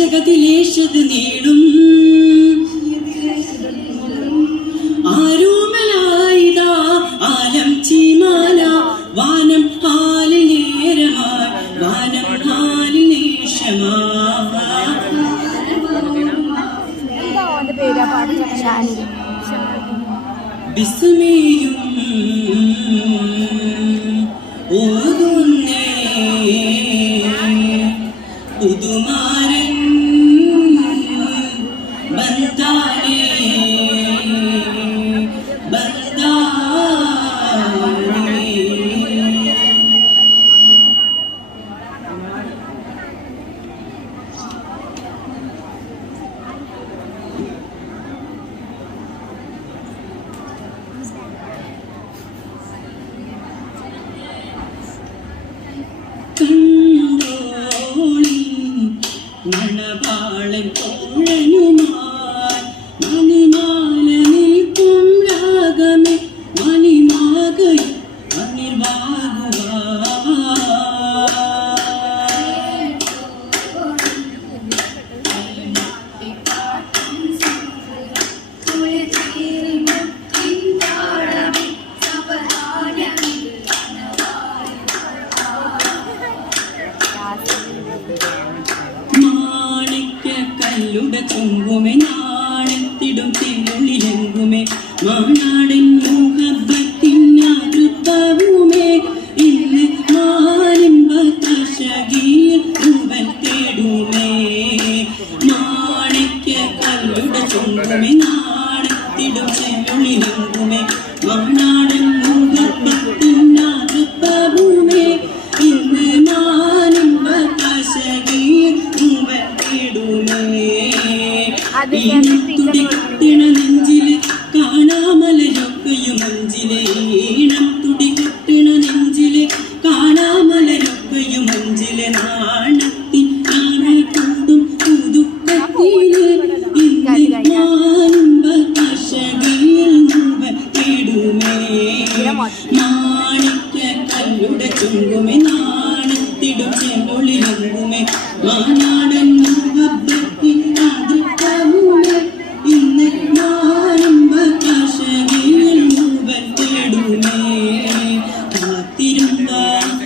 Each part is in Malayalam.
ആശകതിലേശത് നീളും ആരോമലായിതാ ആലം ചീമാല വാനം ഹാലിനേരമായി വാനം ഹാലിനേഷമായി ബിസ്മിയും ഓതുന്നേ പുതുമാരൻ ബന്ധാനേ മണവാളൻ തോഴനുമായി മണിമാല നിൽക്കും രാഗമേ മണിമാകയും ുടെ ചൊങ്കുമേ നാണത്തിടും തിരുളിലെങ്കുമേ മാനാടൻ മുഹബത്തിനാതൃത്വവുമേ ഇന്ന് മാനിമ്പകശകീർ രൂപൻ തേടുമേ മാണിക്യ കല്ലുടെ ചൊങ്കുമേ നാണത്തിടും തിരുളിലെങ്കുമേ മാനാടൻ മുഹബത്തിനാതൃത്വവുമേ ഇന്ന് മാനിമ്പകശകീർ രൂപൻ തേടുമേ തുടികൊട്ടിണ നെഞ്ചില് കാണാമലരൊക്കെയും അഞ്ചിലെ ഈണം തുടികൊട്ടിണ നെഞ്ചില് കാണാമലരൊക്കെയും അഞ്ചിലെ നാണത്തിൻ ആനൽ കൊണ്ടും പുതുക്കത്തില് ഇന്നിമാനുംബകശകയിൽ മുമ്പൻ തേടുമേ മാണിക്യ കല്ലുടെ ചുങ്കുമേ നാണത്തിടും ചെന്നൊളിലെങ്കുമേ മാനാടൻ മുഹബത്തി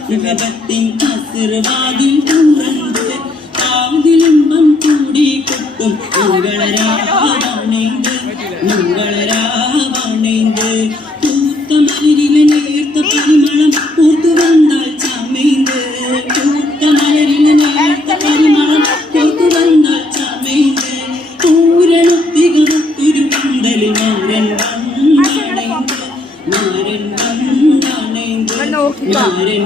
മുഹബത്തിൻ ആശീർവാദിൽ തുറന്ന് കാതിലുമ്പം കൂടി കൊട്ടും മംഗളരാവണേന്ത് പൂത്ത മലരിലെ നേർത്ത പരിമളം പൂത്തു വന്നാൽ ചമൈന്ത് പൂത്ത മലരിലെ നേർത്ത പരിമളം പൂത്തു വന്നാൽ ചമൈന്ത് പൂരണത്തികമൊത്തൊരു പന്തലിൽ മാരൻ വന്നാണേന്ത് മാരൻ വന്നാണേന്ത് മാരൻ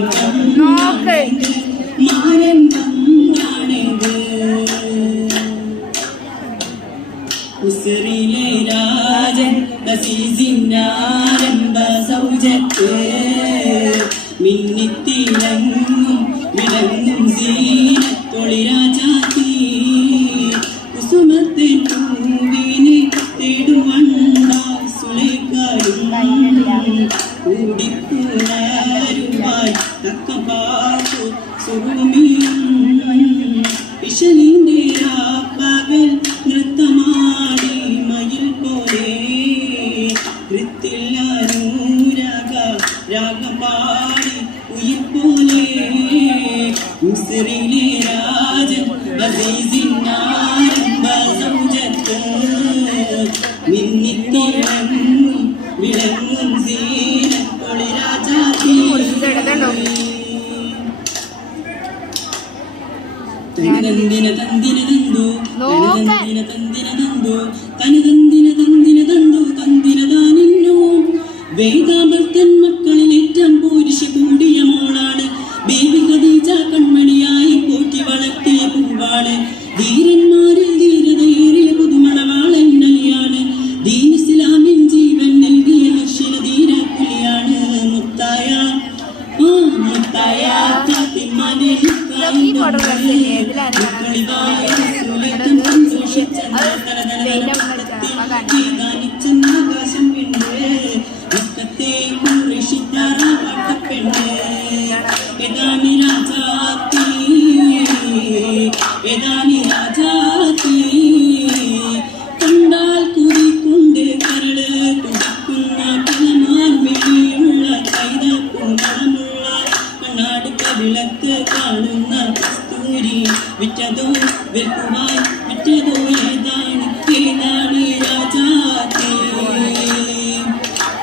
മാരൻ വന്നാണേന്ത് ഉസറിലെ രാജൻ അസീസിനാരംഭ സൗജത്ത് മിന്നിത്തിളങ്ങും വിളങ്ങും സീനത്തൊളി രാജാത്തി കുസുമത്തെ പൂവിനെ തേടുവണ്ട സുലേക്കാരും കൂടിപ്പുണരുമായി തക്കപാട്ടു സുറുമിയും ഇശലിന്റെ പകൽ നൃത്തമാടി മയിൽ പോലെ കൃത്തില്ലാനൂരാഗ രാഗം പാടി ഉയിർ പോലെ മുസ്രിലെ രാജൻ അസീസിനാരംഭ സൗജത്ത് മിന്നിത്തിളങ്ങും വിളങ്ങും സീനത്തൊളി രാജാത്തി തനതന്തിന തന്തിന തന്തു തനതന്തിന തന്തിന തന്തു തനതന്തിന തന്തിന തന്തു തന്തിന താനിന്നു വേദാഭർത്തൻ മക്കളിൽ ഏറ്റവും പുരുഷ കൂടിയ മോളാണ് ബീവി ഖദീജ കൺമണിയായി പോറ്റി വളർത്തിയ പൂവാണ് ധീരന്മാരിൽ ധീരതയേറിയ പുതുമണവാളൻ അലിയാണ് ദീൻ ഇസ്ലാമിൻ ജീവൻ നൽകിയ ഹർഷന ധീരക്കുലിയാണ് മുത്തായ മുത്തായ ഫാത്തിമാനെ സന്തോഷിച്ച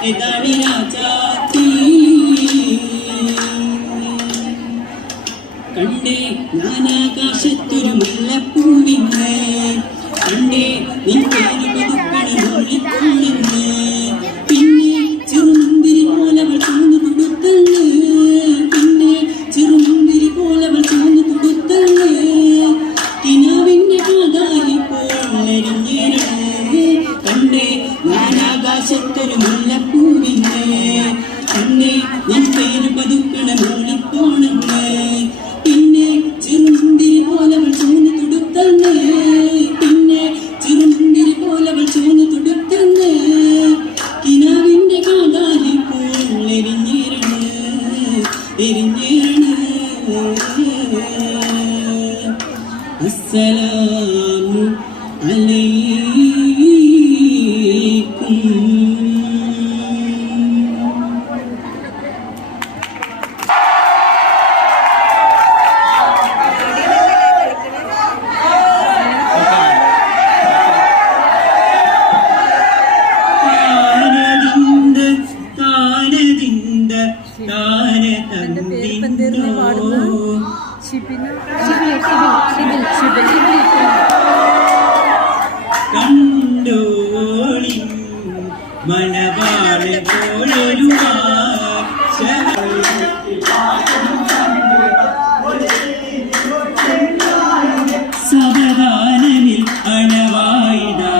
എതാണി രാജാത്തി കണ്ടേ ഞാനാകാശത്തൊരു മുല്ലപ്പൂവിന്ന് കണ്ടേ നിൻപേര് പതുക്കണ മുള്ളിപ്പോണെന്ന് പിന്നെ ചെറുമുന്തിരി പോലവൾ ചൂന്നു കൊടുത്തന്ന് പിന്നെ ചെറുമുന്തിരി പോലവൾ ചൂന്നു കൊടുത്തന്ന് കിനാവിന്റെ കാതായി പോളരിഞ്ഞേരണേ കണ്ടേ ഞാനാകാശത്തൊരു മുല്ലപ്പൂവിന്ന് കണ്ടേ നിൻപേര് പതുക്കണ മുള്ളിപ്പോണെന്ന് പിന്നെ ചെറുമുന്തിരി പോലവൾ ചൂന്നു കൊടുത്തന്ന് പിന്നെ ചെറുമുന്തിരി പോലവൾ ചൂന്നു കൊടുത്തന്ന് കിനാവിന്റെ കാതാലി പോൾ എരിഞ്ഞേറണ് അസ്സലാമു അലൈക്കും. കണ്ടോളി മണവാള പോലൊരു സവധാനമിൽ അണവായിടാ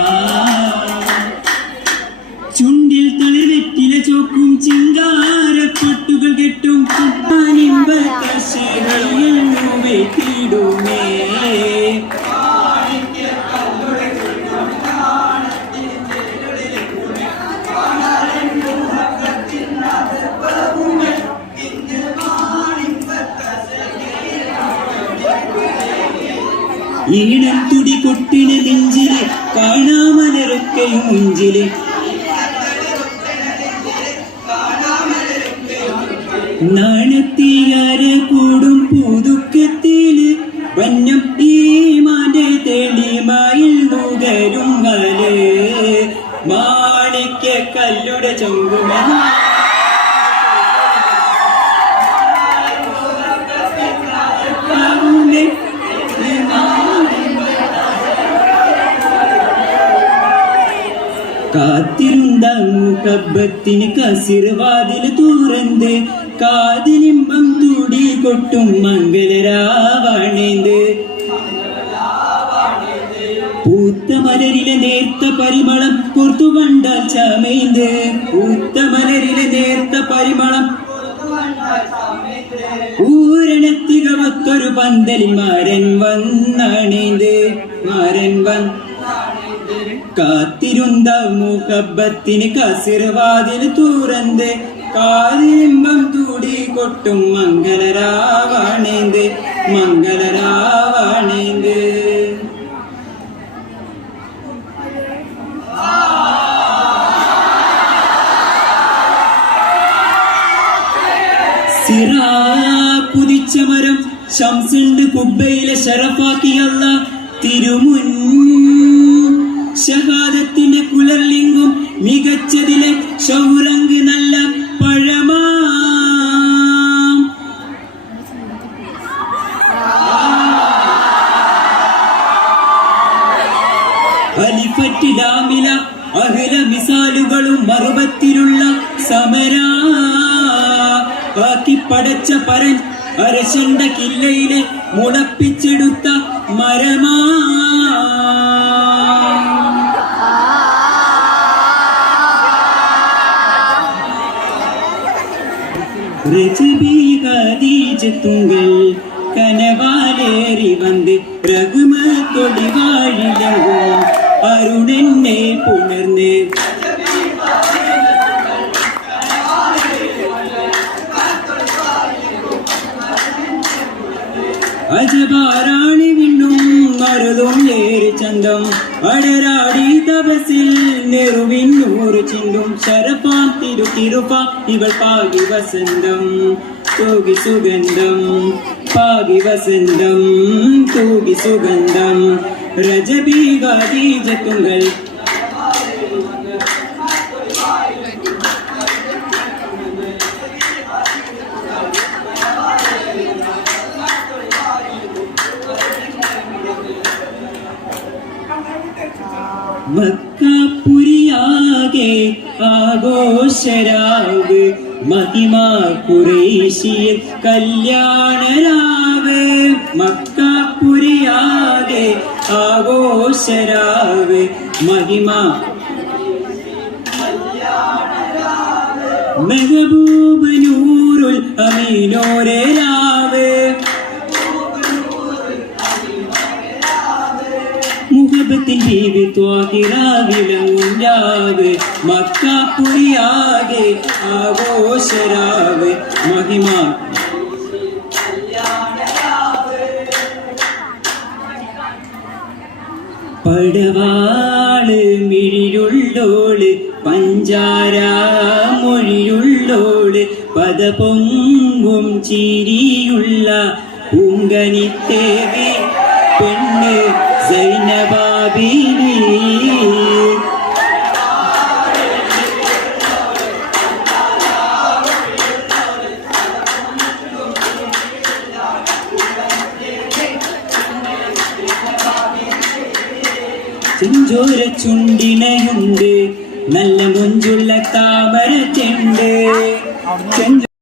ചുണ്ടിൽ തളിവെറ്റില ചോക്കും ചിങ്കാരപ്പൊട്ടുകൾ കെട്ടും വെട്ടിടുമേ ഈണം തുടി കൊട്ടിന് നെഞ്ചില് കാണാമലരൊക്കെയും മുഞ്ചില് നാണത്തിയാര കൂടും പുതുക്കത്തില് വന്യം ഈമാന്റെ തെളിമയിൽ നുകരും കല് മാണിക്യ കല്ലുടെ ചൊങ്കുമെന്ന കാത്തിരുந்த മുഖബത്തിന് കസിർവാതിൽ തുറന്ന് കാതിലിമ്പം തുടി കൊട്ടും മംഗളരാവണേന്ത് പൂത്ത മലരിലെ നേർത്ത പരിമളം പുറത്തു കണ്ടാൽ ചമൈന്ത് പൂത്ത മലരിലെ നേർത്ത പരിമളം ഊരണത്തികമൊത്തൊരു പന്തലിൽ മാരൻ വന്നണേന്ത് മാരൻ കാത്തിരുந்த മുഖബത്തിന് കസിർവാതിൽ തുറന്ന് കാലിമ്പം തൂടി കൊട്ടും മംഗളരാവണേന്ത് മംഗളരാവണേന്ത് സിറാ കുതിച്ച മരം ശംസുണ്ട് കുബ്ബയിലെ ശരഫാക്കിയല്ല തിരുമുൻ ഷഹാദത്തിന്റെ കുലർലിംഗും മികച്ചതിലെ ഷൗറങ്ക് നല്ല പഴമാ അലിഫറ്റ് ലാമില അഹ്ല മിസാലുകളും മറുപത്തിലുള്ള സമരാ ആക്കി പടച്ച പരൻ അരശണ്ട കില്ലയിലെ മുളപ്പിച്ചെടുത്ത മരമാ துங்கள் கனவாலேறி வந்து ரகுமத்தொடி வாழிலவும் அருணென்னை புணர்ந்து അജപാരാണി വിണ്ണും മരുതും ഏറി ചന്തം അടരാടി തപസിൽ നെറുവിൻ നൂറ് ചിന്തും ശരഫാം തിരുക്കിരുഫ ഇവൾ പാകി വസന്തം തൂകി സുഗന്ധം പാകി വസന്തം തൂകി സുഗന്ധം രജബീകാദീജത്തുങ്ങൾ ആഘോഷരാവ് മഹിമ ഖുറൈശിയിൽ കല്യാണരാവ് മക്കപുരിയാകെ ആഘോഷരാവ് മഹിമ മെഹബൂബ് നൂറുൽ അമീനോരെ രാവ് മുഹബത്തിൻ ബീവി ത്വാഹിറ വിളങ്ങും രാവ് മക്കപുരിയാകെ ആഘോഷരാവ് മഹിമ പടവാള് മിഴിയുള്ളോള് പഞ്ചാര മൊഴിയുള്ളോള് പദപൊങ്കും ചിരിയുള്ള പൂങ്കനിത്തേവി പെണ്ണ് സൈനബാബിനി ചെഞ്ചോര ചുണ്ടിനയുണ്ട് നല്ല മുഞ്ചുള്ള താമര ചെണ്ട്